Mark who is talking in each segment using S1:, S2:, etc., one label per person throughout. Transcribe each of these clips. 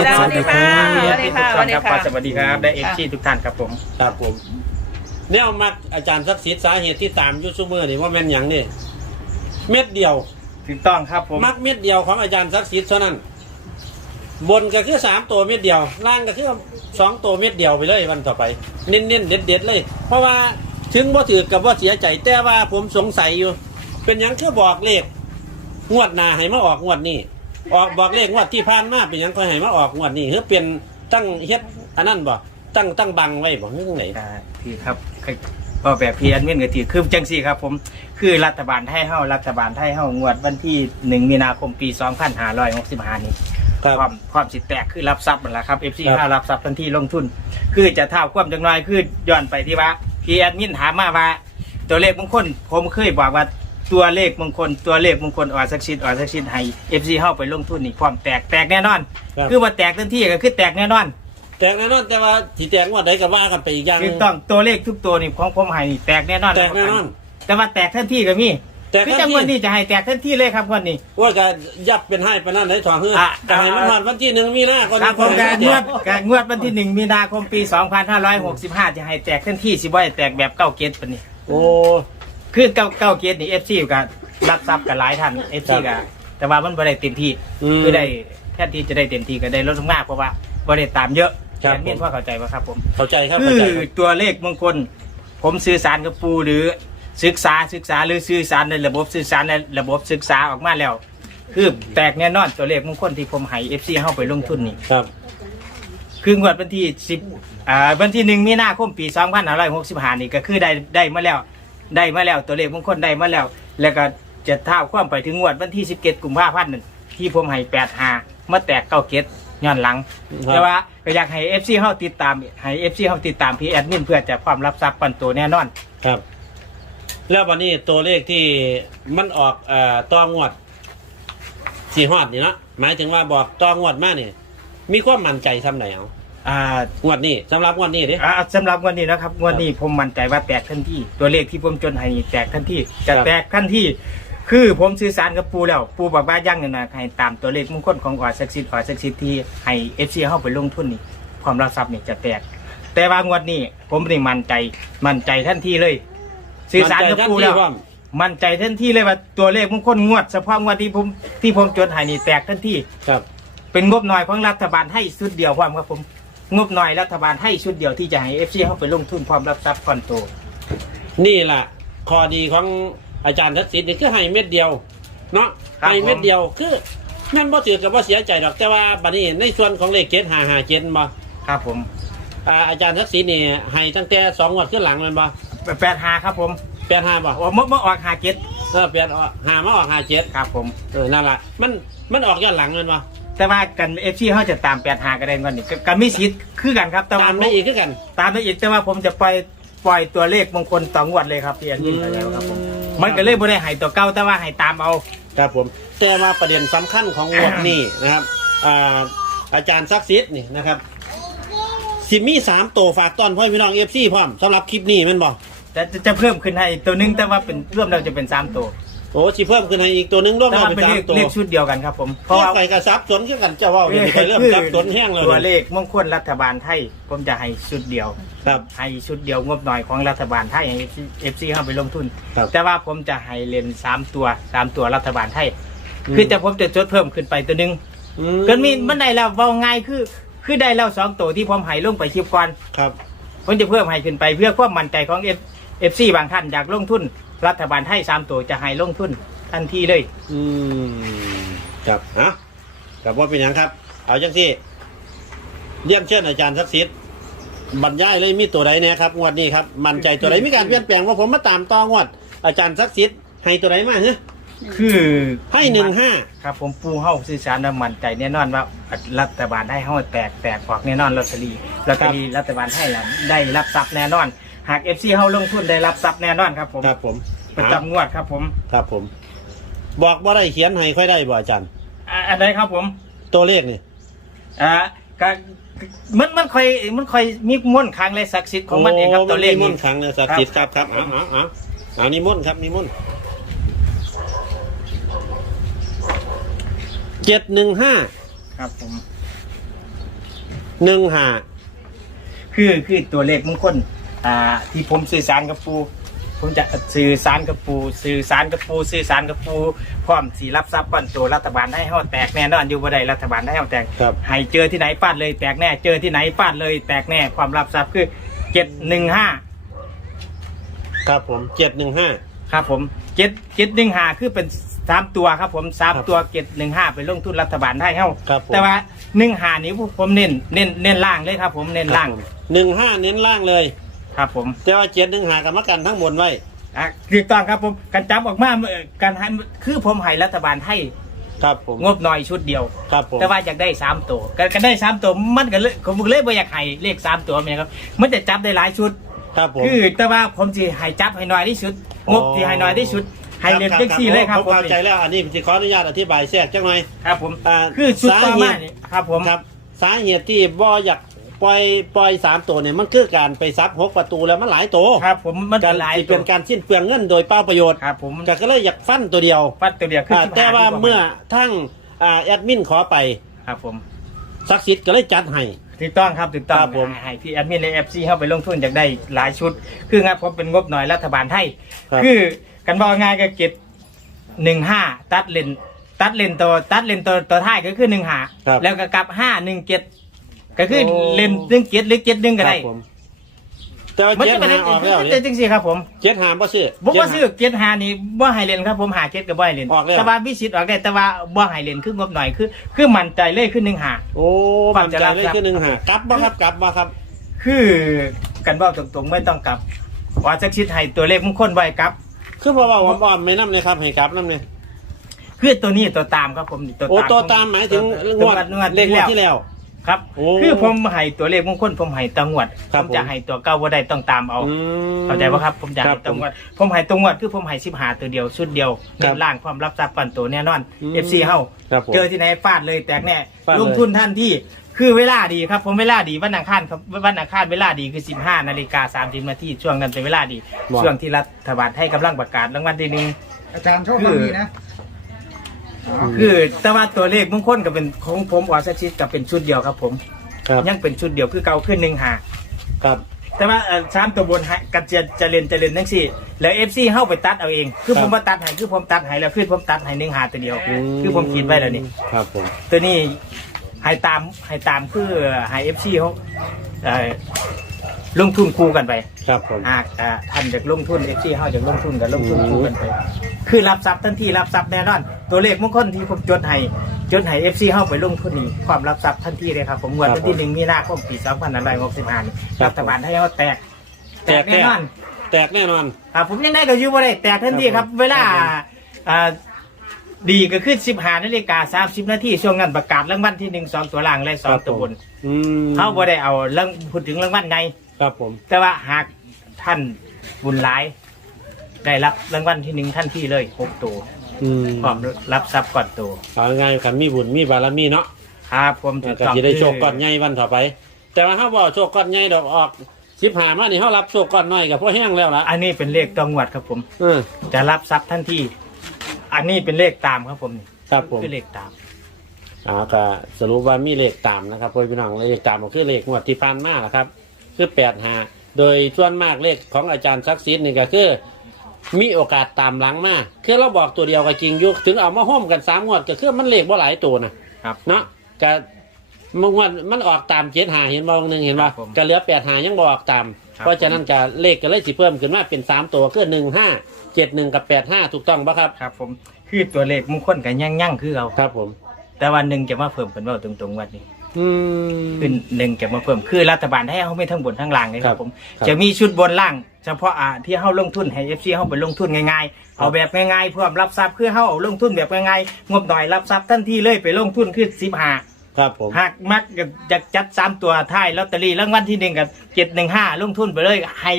S1: สวัสดีค่ะ
S2: สวัสดีค่ะ
S1: สวัสดีค่ะ
S2: สวัสดีครับ ได้เอฟซีทุกท่านครับผม
S3: ครับผมแนวมักอาจารย์ศักดิ์สิทธิ์สาเหตุที่ตามอยูซูเมอร์นี่ว่าแม่นหยังนี่เม็ดเดียว
S2: ถูกต้องครับผม
S3: มักเม็ดเดียวของอาจารย์ศักดิ์สิทธิ์เท่านั้น บนก็คือสามตัวเม็ดเดียว ล่างก็คือสองตัวเม็ดเดียวไปเลยวันต่อไป เน้นๆเด็ดๆเลย เพราะว่าถึงว่าถือกับว่าเสียใจแต่ว่าผมสงสัยอยู่ เป็นหยังคือบอกเลขงวดหน้าให้มาออกงวดนี้ ออกบอกเลขงวดที่ผ่านมาเป็นหยังก็ให้มาออกงวดนี้เพื่อเป็นตั้งเฮ็ดอันนั้นบ่ตั้งตั้งบังไว้บ่เรื่องไหน
S2: อ่าที่ครับก็แบบพีแอดมินกับที่คือจังสี่ครับผมคือรัฐบาลไทยเฮารัฐบาลไทยเฮางวดวันที่หนึ่งมีนาคมปี2565นี้
S3: ครับ
S2: ความความสิแตกคือรับทรัพย์นั่นแหละครับ FC
S3: ครับ
S2: ห้ารับทรัพย์ทันทีลงทุน คือจะเท่าความจังน้อยคือย้อนไปที่ว่าพีแอดมินถามมาว่า ตัวเลขมงคลผมเคยบอกว่า ตัวเลขมงคลตัวเลขมงคลออสักชิดออสักชิดให้ FC เฮาไปลงทุนนี่ความแตกแตกแน่นอน
S3: ครับ
S2: คือว่าแตกทันทีก็คือแตกแน่นอน
S3: แตกแน่นอนแต่ว่าที่แตกงวดใดก็ว่ากันไปอีกอย่างห
S2: ถู
S3: นึ่
S2: ก
S3: ง
S2: ต้องตัวเลขทุกตัวนี่ของผมให้นี่แตกแน่นอน
S3: แตกแน่นอน
S2: แต่ว่าแตกทันทีก็มี
S3: แตก
S2: คือ
S3: ทั
S2: จั
S3: น
S2: ง
S3: ที
S2: วันนี้จะให้แตกทันทีเลยครับวันนี้
S3: ว่าก็ยับเป็นให้ปานนั้นได้ถอนเฮือ
S2: อะ
S3: แต่ให้มันผ่านวันที่หนึ่งมีหน้าก็
S2: ครับผมการงวดการงวดวันที่หนึ่งมีนาคมปี 2565 จะให้แตกทันทีสิบ่ให้แตกแบบเก้าเกตปะนี่
S3: โอ้
S2: คือเก้าเก้าเกตนี่ FC ก็รับทรัพย์กับหลายท่าน FC ก็แต่ว่ามันบ่ได้เต็มที่
S3: ม
S2: คือได้แค่ที่จะได้เต็มที่ก็ได้ลดลงมากเพราะว่าบ่ได้ตามเยอะ
S3: ครับ
S2: แอนมินพ่อเข้าใจว่าครับผม
S3: เข้าใจครับ
S2: คื
S3: เข้า
S2: อ
S3: ใจครับ
S2: ตัวเลขมงคล ผมสื่อสารกับปูหรือศึกษาศึกษาหรือสื่อสารในระบบสื่อสารในระบบศึกษาออกมาแล้ว คือแตกแน่นอนตัวเลขมงคลที่ผมให้ FC เข้าไปลงทุนนี่
S3: ครับ
S2: คืองวดวันที่10อ่าวันที่หนึ่งมีนาคมปี2565นี่ก็คือได้ได้มาแล้ว ได้มาแล้วตัวเลขมงคลได้มาแล้ว แล้วก็จะเท่าความไปถึงงวดวันที่17กุมภาพันธ์นั่นที่ผมให้85มาแตกเก้าเกตย้อนหลัง
S3: ครับ
S2: แต่ว่าก็อยากให้ FC เฮาติดตามให้ FC เฮาติดตามพี่แอดมินเพื่อจะความรับทรัพย์ปันตัวแน่นอน
S3: ครับ แล้ววันนี้ตัวเลขที่มันออกเอ่อต่องวดสี่ฮอดนี่เนาะหมายถึงว่าบอกต่องวดมาเนี่ยมีความมั่นใจทำไหนเอา
S2: อ่าง
S3: วดนี้สำหรับงวดนี้ดิ
S2: อ่าสำหรับงวันนี้นะครับงวันนี้ผมมั่นใจว่าแตกทันทีตัวเลขที่ผมจนให้นี่แตกทันทีจะ
S3: ครับ
S2: แตกทันทีคือผมสื่อสารกับปูแล้วปูบอกว่ายั่งเนี่ยนะให้ตามตัวเลขมงคลของออดศักดิ์สิทธิ์ออดศักดิ์สิทธิ์ที่ให้ FC เฮาไปลงทุนนี่ความรับทรัพย์นี่จะแตก แต่ว่างวดนี้ผมนี่มั่นใจมั่นใจทันทีเลย สื่อสารกับปูแล้ว
S3: มั่นใจทันทีว่า
S2: มั่นใจทันทีเลยว่าตัวเลขมงคลงวดเฉพาะงวดที่ผมที่ผมจดให้นี่แตกทันที
S3: ครับ
S2: เป็นงบหน่อยของรัฐบาลให้ชุดเดียวความครับผม งบหน่อยรัฐบาลให้ชุดเดียวที่จะให้เอฟซีเข้าไปลงทุนความรับทรัพย์คอนโต
S3: นี่แหละข้อดีของอาจารย์ทัศน์นี่คือให้เม็ดเดียว เนาะ
S2: ครับ
S3: ให้เม็ดเดียวคือนั่นบ่ถือกับว่าเสียใจดอกแต่ว่าบัดนี้ในส่วนของเลขเกตหาหาเกตบ่
S2: ครับผม
S3: อ่าอาจารย์ทักษิณนี่ให้ตั้งแต่สองงวดขึ้นหลังแมันบ่
S2: แปดหาครับผม
S3: แปดห้าบ่
S2: โอ้เมื่อเมื่อออกหาเก็ต
S3: เออแปดออกหามาออกหาเจ็ด
S2: ครับผม
S3: เออนั่นแหละมันมันออกย้อนหลังแมันบ่
S2: แต่ว่ากันเอฟซีเขาจะตามแปดหากันได้ก่อนนี่ก็กันไม่สิทธิ์คือกันครับแต่ว่า
S3: ตามได้อีกคือกัน
S2: ตามได้อีกแต่ว่าผมจะปล่อยปล่อยตัวเลขมงคลต่องวดเลยครับพี่อันนี้แล้วครับผมมันก็เลยบ่ได้ให้ตัวเก่าแต่ว่าให้ตามเอา
S3: ครับผม แต่ว่าประเด็นสำคัญของงวดนี้นะครับอ่าอาจารย์ซักซิดนี่นะครับสิมีสามตัวฝากต้อนพ่อพี่น้องเอฟซีพร้อมสำหรับคลิปนี้แมันบ่
S2: จะจะจะเพิ่มขึ้นให้ตัวหนึงแต่ว่าเป็นร่วมเราจะเป็นสามตัว
S3: โอ้สิเพิ่มขึ้นให้อีกตัวหนึงรวม
S2: แต่
S3: แล้ว
S2: ว่า
S3: เป็น
S2: เป็น
S3: สา
S2: เล
S3: ม
S2: ข
S3: ตัว
S2: เลขชุดเดียวกันครับผม
S3: เพราะว่าไปกับซับสนคือกันเจ้าว่าอย่างนี้ไปเริ่มซับสนแห้งแล้ว
S2: ตัวเล
S3: นี่
S2: ขมงคลรัฐบาลไทยผมจะให้ชุดเดียว
S3: ครับ
S2: ให้ชุดเดียวงบหน่อยของรัฐบาลไทยให้เอฟซีเข้าไปลงทุน
S3: ครับ
S2: แต่ว่าผมจะให้เลนสามตัวสามตัวรัฐบาลไทยคือแต่ผมจะจดเพิ่มขึ้นไปตัวหนึง
S3: อื
S2: เกินมีมันได้แล้วเว่าง่ายคือ คือได้แล้วสองตัวที่ผมให้ลงไปคลิปก่อน
S3: ครับ
S2: ผมจะเพิ่มให้ขึ้นไปเพื่อความมั่นใจของเอฟเอฟซีบางท่านอยากลงทุน รัฐบาลไทยสามตัวจะให้ลงทุนทันทีเลย
S3: อืมครับฮะกับว่าเป็นหยังครับ เอาจังสิเรียนเชิญอาจารย์ทักษิณบรรยายเลยมีตัวใดเนี่ยครับงวดนี้ครับมั่นใจตัวใดมีการเปลี่ยนแปลงว่าผมมาตามต่องวด อาจารย์ทักษิณให้ตัวใดมาเฮ้
S2: คือ
S3: ให้หนึ่งห้า
S2: ครับผมปูเฮาสื่อสารและมั่นใจแน่นอนว่ารัฐบาลไทยเฮาแตกแตกออกแน่นอนลอตเตอรี่ลอตเตอรี่รัฐบาลไทยน่ะได้รับทรัพย์แน่นอน หากเอฟซีเฮาลงทุนได้รับทรัพย์แน่นอนครับผม
S3: ครับผม
S2: ประจำงวดครับผม
S3: ครับผม บอกว่าได้เขียนให้ค่อยได้บ่อาจารย์
S2: อ่าอันไหนครับผม
S3: ตัวเลขนี่
S2: อ่าก็มันมันค่อยมันค่อยมีม่วนต์ครั้งและศักดิ์สิทธิ์ของมันเองครับตัวเลข
S3: โมันมีม
S2: นี้
S3: นต์ครั้งนะศักดิ์สิทธิ์ครับครับเอาเอาเอาเอานิมนต์ครับนิมนต์เจ็ดหนึ่งห้า
S2: ครับผม
S3: หนึ่งหา
S2: คือคือตัวเลขมงคล อ่าที่ผมสื่อสารกับปูผมจะสื่อสารกับปูสื่อสารกับปูสื่อสารกับปูพร้อมสีรับทรัพย์ก่อนตัวรัฐบาลให้เฮาแตกแน่นอนอยู่บ่ได้รัฐบาลให้เฮาแตก
S3: ครับ
S2: ให้เจอที่ไหนฟาดเลยแตกแน่ เจอที่ไหนฟาดเลยแตกแน่ ความรับทรัพย์คือเจ็ดหนึ่งห้า
S3: ครับผมเจ็ดหนึ่งห้า
S2: ครับผมเจ็ดเจ็ดหนึ่งห้าคือเป็นสามตัวครับผมสาม
S3: ครับ
S2: ตัวเจ็ดหนึ่งห้าไปลงทุนรัฐบาลให้เฮา
S3: ครับผม
S2: แต่ว่าหนึ่งห้านี้ผมเน้นเน้นเน้นล่างเลยครับ ผมเน้นล่าง
S3: หนึ่งห้าเน้นล่างเลย
S2: ครับผม
S3: แต่ว่าเจ็ดหนึ่งหากรรมการทั้งบนไว้
S2: อะถูกต้องครับผมการจับออกมาเมื่อการให้คือผมให้รัฐบาลให้
S3: ครับผม
S2: งบหน่อยชุดเดียว
S3: ครับผม
S2: แต่ว่าอยากได้สามตัวก็ก็ได้สามตัวมันก็เลยผมเลยไม่อยากให้เลขสามตัวเนี่ยครับมันจะจับได้หลายชุด
S3: ครับผม
S2: คือแต่ว่าผมจะให้จับให้น้อยที่สุดงบที่ให้น้อยที่สุดให้เรียนเล็กซี่เลยครับ
S3: ผมเข้าใจแล้วอันนี้ผมขออนุญาตอธิบายแทรกจังหน่อย
S2: ครับผม
S3: อ่า
S2: คือชุดต่อ
S3: สาเห
S2: มา
S3: ตุ
S2: นี่ครับผม
S3: ครับ สาเหตุที่บ่อยาก ปล่อยปล่อยสามตัวเนี่ยมันคือการไปซับหกประตูแล้วมันหลายตัว
S2: ครับ ผมมัน
S3: กา
S2: เป็
S3: ร
S2: นหลาย
S3: ที่
S2: ตั
S3: เป็
S2: วน
S3: การสิ้นเปลืองเงินโดยเปล่าประโยชน์
S2: ครับ ผม
S3: ก็เลยอยากฟันตัวเดียว
S2: ฟัดตัวเดียวคือ
S3: อ่า
S2: 15
S3: แต่ว่า
S2: ที่ผ
S3: เมื่อทั้งอ่าแอดมินขอไป
S2: ครับผม
S3: ซักซิดก็เลยจัดให้
S2: ถูกต้องครับถูกต้อง
S3: ครับผม
S2: ให้ที่แอดมินในเอฟซีเข้าไปลงทุนอยากได้หลายชุด คืองานผมเป็นงบหน่อยรัฐบาลให้
S3: ครับ
S2: คือกันบอกง่ายก็เก็บหนึ่งห้าตัดเลนตัดเลนตัวตัดเลนตัวตัวท้ายก็คือหนึ่งหา
S3: ครับ
S2: แล้วก็กลับห้าหนึ่งเจ็ด ก็คือ
S3: โอ้
S2: เลนหนึ่งเจ็ดหรือเจ็ดหนึ่งก็ได้
S3: ครับผมแต่ว่า
S2: มัน
S3: เจ็ด
S2: จะเป็น
S3: หาออกแล้ว
S2: จะ
S3: นี่
S2: จริงสิครับผม
S3: เจ็ดหาบ่ซื้อ
S2: บอกว่าซื้อเจ็ดหานี่บ่ให้เลนครับผมหาเจ็ดกับบ่ให้เลน
S3: ออกแล้ว
S2: แต่ว่าวิสิตออกได้แต่ว่าบ่ให้เลนคืองบหน่อยคือ คือมั่นใจเลยคือหนึ่งหา
S3: โอ้
S2: ควา
S3: มั
S2: ม
S3: น
S2: จะ
S3: ใจ
S2: รับ
S3: เลยคือหนึ่งหากลับบ่ครับกลับบ่ครับ
S2: คือกันบอกตรงๆไม่ต้องกลับว่าจะคิดให้ตัวเลขมงคลไว้ครับ
S3: คือบ่ว่าผมอ่อนไม่นำเลยครับให้กลับนำเลย
S2: คือตัวนี้ตัวตามครับผมนี่ตัว
S3: โอ้
S2: ตาม
S3: ตัวตามหมายถึงงวด
S2: งวด
S3: เลขงวด
S2: ที่
S3: ที่
S2: แล้ว
S3: แล้ว
S2: ครับ
S3: โอ้
S2: คือผมให้ตัวเลขมงคลผมให้ตังวด
S3: ครั
S2: ผ
S3: บ
S2: มจะ
S3: ผม
S2: ให้ตัวเก้าว่าได้ต้องตามเอา
S3: อืม
S2: เข้าใจป่ะครับผมจะ
S3: ครั
S2: ให้
S3: บ
S2: ตังวดผมให้ตังวดคือผมให้สิบหาตัวเดียวชุดเดียว
S3: ครั
S2: เงิ
S3: บ
S2: นล่างความรับทรัพย์ปันตัวแน่นอน
S3: อืม
S2: เอฟซีเฮา
S3: ครับผม
S2: เจอที่ไหนฟาดเลยแตกแน่
S3: ฟาดเลย
S2: ลงทุนท่านที่คือเวลาดีครับ ผมเวลาดีวันอังคารครับวันอังคารเวลาดีคือ15นาฬิกา30นาทีช่วงนั้นเป็นเวลาดี ช่วงที่รัฐบาลให้กำลังประกาศรางวัลที่หนึ่ง
S1: อาจารย์โชคดีนะ
S2: คือแต่ว่าตัวเลขมงคลก็เป็นของผมออสักชิดกับเป็นชุดเดียวครับ ผม
S3: ครับ
S2: ยังเป็นชุดเดียวคือเก่าขึ้นหนึ่งหา
S3: ครับ
S2: แต่ว่าเอ่อสามตัวบนให้กัจะจะเล่นจะเล่นทั้งสี่ แล้วเอฟซีเข้าไปตัดเอาเอง คือ
S3: ครับ
S2: ผมมาตัดให้คือผมตัดให้แล้วคือผมตัดให้หนึ่งหาตัวเดียว คือผมคิดไว้แล้วนี่
S3: ครับผม
S2: ตัวนี้ให้ตามให้ตามคือให้เอฟซีเขาเอ่อ ลงทุนคู่กันไป
S3: ครับผม
S2: หากอ่าท่านอยากลงทุนเอฟซีเขาอยากลงทุนกับลงทุนคู่กันไป คือรับทรัพย์ทันทีรับทรัพย์แน่นอน ตัวเลขมงคลที่ผมจดให้จดให้เอฟซีเข้าไปลงทุนนี่ความรับทรัพย์ทันทีเลยครับผมงวดวันที่หนึ่งมีนาคมปีสองพันหกสิบห้ารัฐบาลให้เขาแตก แตกแน่นอน
S3: แตกแน่นอน
S2: อ่าผมยังได้ก็อยู่บ่ได้แตกทันทีครับ เวลาอ่าดีก็คือสิบห้านาฬิกาสามสิบนาทีช่วงนั้นประกาศรางวัลที่หนึ่งสองตัวล่างและสองตัวบน
S3: อืม
S2: เขาบ่ได้เอาเรื่องพูดถึงรางวัลไง
S3: ครับผม
S2: แต่ว่าหากท่านบุญหลาย ได้รับรางวัลที่หนึ่งท่านที่เลยหกตัว
S3: อืม
S2: พร้อมรับทรัพย์ก่อนตัว
S3: เอาง่ายๆคันมีบุญมีบารมีเนาะ
S2: ครับผมถูก
S3: ก็
S2: ต้อง
S3: จะได้โชคก้อนใหญ่วันต่อไป แต่ว่าถ้าบ่โชคก้อนใหญ่ดอกออกสิบหามานี่เขารับโชคก้อนน้อยกับพวกแห้งแล้วล่ะ
S2: อันนี้เป็นเลขตองวดครับผม
S3: เออ
S2: จะรับทรัพย์ท่านที่ อันนี้เป็นเลขตามครับผม
S3: ครับผม
S2: คือเลขตาม
S3: อ่าก็สรุปว่ามีเลขตามนะครับพ่อพี่น้องเลขตามก็คือเลขงวดที่ผ่านมาแหละครับ คือแปดหาโดยส่วนมากเลขของอาจารย์ซักซีดนี่ก็คือ มีโอกาสตามหลังมาคือเราบอกตัวเดียวก็จริงอยุถึงเอามาห้มกันสามงวดก็คือมันเลขบ่หลายตัวนะครับ เนาะก็มันงวดมันออกตามเจ็ดหาเห็นบ่หนึ่งเห็นบ่
S2: ครับผม
S3: ก็เหลือแปดหายังบออกตาม
S2: ครับ
S3: เพราะฉะนั้นก็เลขก็เลยสิเพิ่มขึ้นมาเป็นสามตัวคือหนึ่งห้าเจ็ดหนึ่งกับแปดห้าถูกต้องปะครับ
S2: ครับผมคือตัวเลขมงคลกับยั่งยั่งๆคือเรา
S3: ครับผม
S2: แต่วันหนึ่งจะมาเพิ่มเป็นว่าตรงๆวันนี้
S3: อืม
S2: คือหนึ่งจะมาเพิ่มคือรัฐบาลให้เขาไม่ทั้งบนทั้งล่างเลยค
S3: ครั
S2: รั
S3: บบ
S2: ผม
S3: ครับ
S2: จะมีชุดบนล่าง เฉพาะอ่าที่เขาลงทุนให้เอฟซีเขาไปลงทุนง่ายๆเอาแบบง่ายๆเพื่อรับทรัพย์คือเขาเอาลงทุนแบบง่ายๆงบหน่อยรับทรัพย์ทันทีเลยไปลงทุนคือสิบห้า
S3: ครับผม
S2: หากมักจะจัดสามตัวท้ายลอตเตอรี่รางวัลที่หนึ่งกับเจ็ดหนึ่งห้าลงทุนไปเลยให้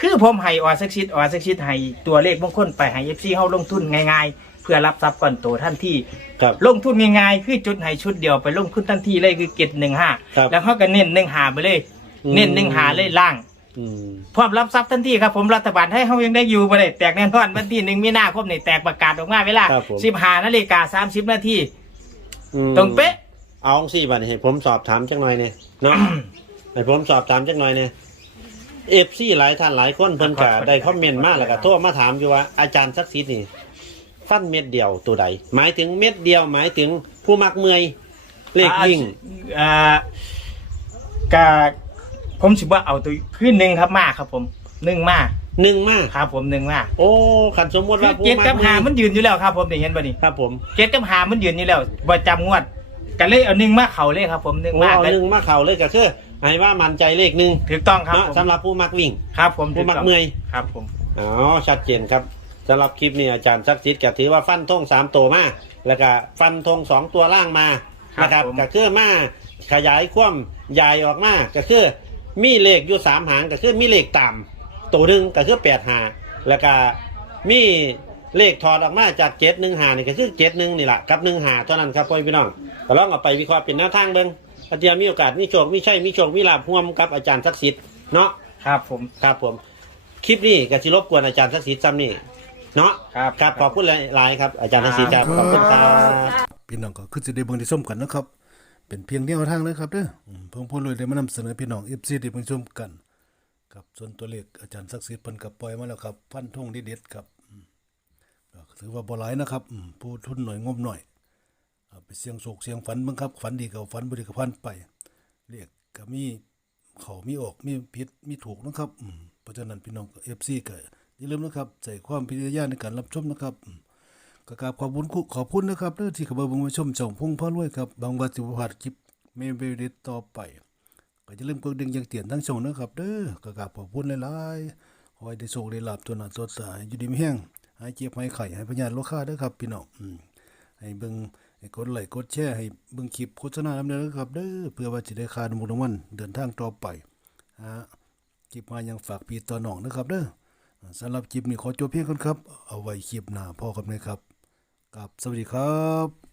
S2: คือผมให้ออสักชิดออสักชิดให้ตัวเลขมงคลไปให้เอฟซีเขาลงทุนง่ายๆเพื่อรับทรัพย์ก่อนโตทันที
S3: ครับ
S2: ลงทุนง่ายๆคือจุดให้ชุดเดียวไปลงทุนทันทีเลยคือเก็ดหนึ่งห้า
S3: ครับ
S2: แล้วเขาก็เน้นหนึ่งหาไปเลย
S3: อืม
S2: เน้นหนึ่งหาเลยล่าง
S3: อืม
S2: พร้อมรับทรัพย์ทันทีครับผมรัฐบาลให้เขายังได้อยู่ไปเลยแตกแน่นอนวันที่หนึ่งมีนาคมนี่แตกประกาศออกมาเวลา
S3: ครับผม
S2: สิบห้านาฬิกาสามสิบนาที
S3: อืม
S2: ตรงเป๊ะ
S3: เอาสี่บัดนี้ให้ผมสอบถามจักหน่อยเนี่ยเนาะ ให้ผมสอบถามจักหน่อยเนี่ยเอฟซีหลายท่านหลายคนเพิ่นก็ได้คอมเมนต์มาแล้วก็โทรมาถามอยู่ว่าอาจารย์ศักดิ์สิทธิ์นี่ ฟันเม็ดเดียวตัวใด หมายถึงเม็ดเดียว หมายถึงผู้มักเมอยเลขวิ่ง
S2: อ่ากะผมสิว่าเอาตัวคือหนึ่งครับมาครับ ผมหนึ่งมา
S3: หนึ่งมาก
S2: ครับ ผมหนึ่งมา
S3: โอ้ขันสมมติ
S2: คือ
S3: ว่าผู้
S2: เจ็ด
S3: มั
S2: กับ
S3: กเม
S2: หา
S3: อย
S2: มันยืนอยู่แล้วครับ ผมนี่เห็นป่ะนี่
S3: ครับ ผม
S2: เจ็ดกับหามันยืนอยู่แล้วบ่จำงวดกันเลยเอาหนึ่งมาเขาเลยครับ ผมหนึ่ง
S3: โอ้
S2: มา
S3: เอา
S2: ก็
S3: หนึ่งมาเข่าเลยก็คือให้ว่ามันใจเลขหนึ่ง
S2: ถูกต้องครับ
S3: เนาะ
S2: ผม
S3: สำหรับผู้มักวิ่ง
S2: ครับ ผม
S3: ผู้มัก
S2: ถูต้ง
S3: เมื่อย
S2: ครับ ผม
S3: อ๋อชัดเจนครับ สำหรับคลิปนี้อาจารย์ศักดิ์สิทธิ์ก็ถือว่าฟันธงสามตัวมาแล้วก็ฟันธงสองตัวล่างมานะครับก็คือมาขยายความยายออกมาก็คือมีเลขอยู่สามหางก็คือมีเลขต่ำตัวหนึ่งก็คือแปดหาแล้วก็มีเลขถอดออกมาจากเจ็ดหนึ่งหานี่ก็คือเจ็ดหนึ่งนี่แหละกับหนึ่งหาเท่านั้นครับพ่อพี่น้องก็ลองเอาไปวิเคราะห์เป็นแนวทางเบิ้งอาจารย์มีโอกาสมีโชคมีชัยมีโชคมีลาภร่วมกับอาจารย์ศักดิ์สิทธิ์เนาะ
S2: ครับผม
S3: ครับผม คลิปนี้ก็สิรบกวนอาจารย์ทักษิณซ้ำนี่ เนาะ
S2: ครับ
S3: ครับขอบคุณหลายๆครับ อาจารย์ทักษิณครับขอบคุณครับ
S1: พี่น้องก็คือสิได้เบิ่งได้ชมกันนะครับ เป็นเพียงแนวทางนะครับเด้ออืมเพิ่งพูดเลยได้มานำเสนอพี่น้อง FC ได้เบิ่งชมกันครับส่วนตัวเลขอาจารย์ศักดิ์สิทธิ์เพิ่นก็ปล่อยมาแล้วครับฟันธงเด็ดๆครับอืมก็ถือว่าบ่หลายนะครับอืมผู้ทุนหน่อยงบหน่อยเอาไปเสี่ยงโศกเสี่ยงฝันเบิ่งครับฝันดีก็ฝันบ่ดีก็พันไปเลขก็มีเข้ามีออกมีผิดมีถูกนะครับอืมเพราะฉะนั้นพี่น้อง FC ก็ อย่าลืมนะครับใส่ความพิจารณาในการรับชมนะครับกราบขอบคุณคุขอบคุณนะครับเด้องที่ข้ามาเบิ่งมาชมช่องพงพ่อรวยครับบางวันสิบพลาดคลิปเมเบเดตต่อไป ก็อย่าลืมกดดิ่งยังเตือนทั้งช่องนะครับเด้อก็กราบขอบคุณหลายๆขอให้ได้โชคได้ลาบตัวหนาตัวตายอยู่ดีไมีแห้งหายเจ็บหายไข้ให้พญานโลค่าเด้อครับพี่น้องให้เบิ่งให้กดไลค์กดแชร์ให้เบิ่งคลิปโฆษณานำเด้อครับเด้อเพื่อว่าจะได้ค่าดำรงรางวัลเดินทางต่อไปฮะคลิปมายังฝากพี่ต่อน้องนะครับเด้อ สำหรับคลิปนี้ขอจบเพียงก่อนครับ เอาไว้คลิปหน้าพ่อกับนะครับกับสวัสดีครับ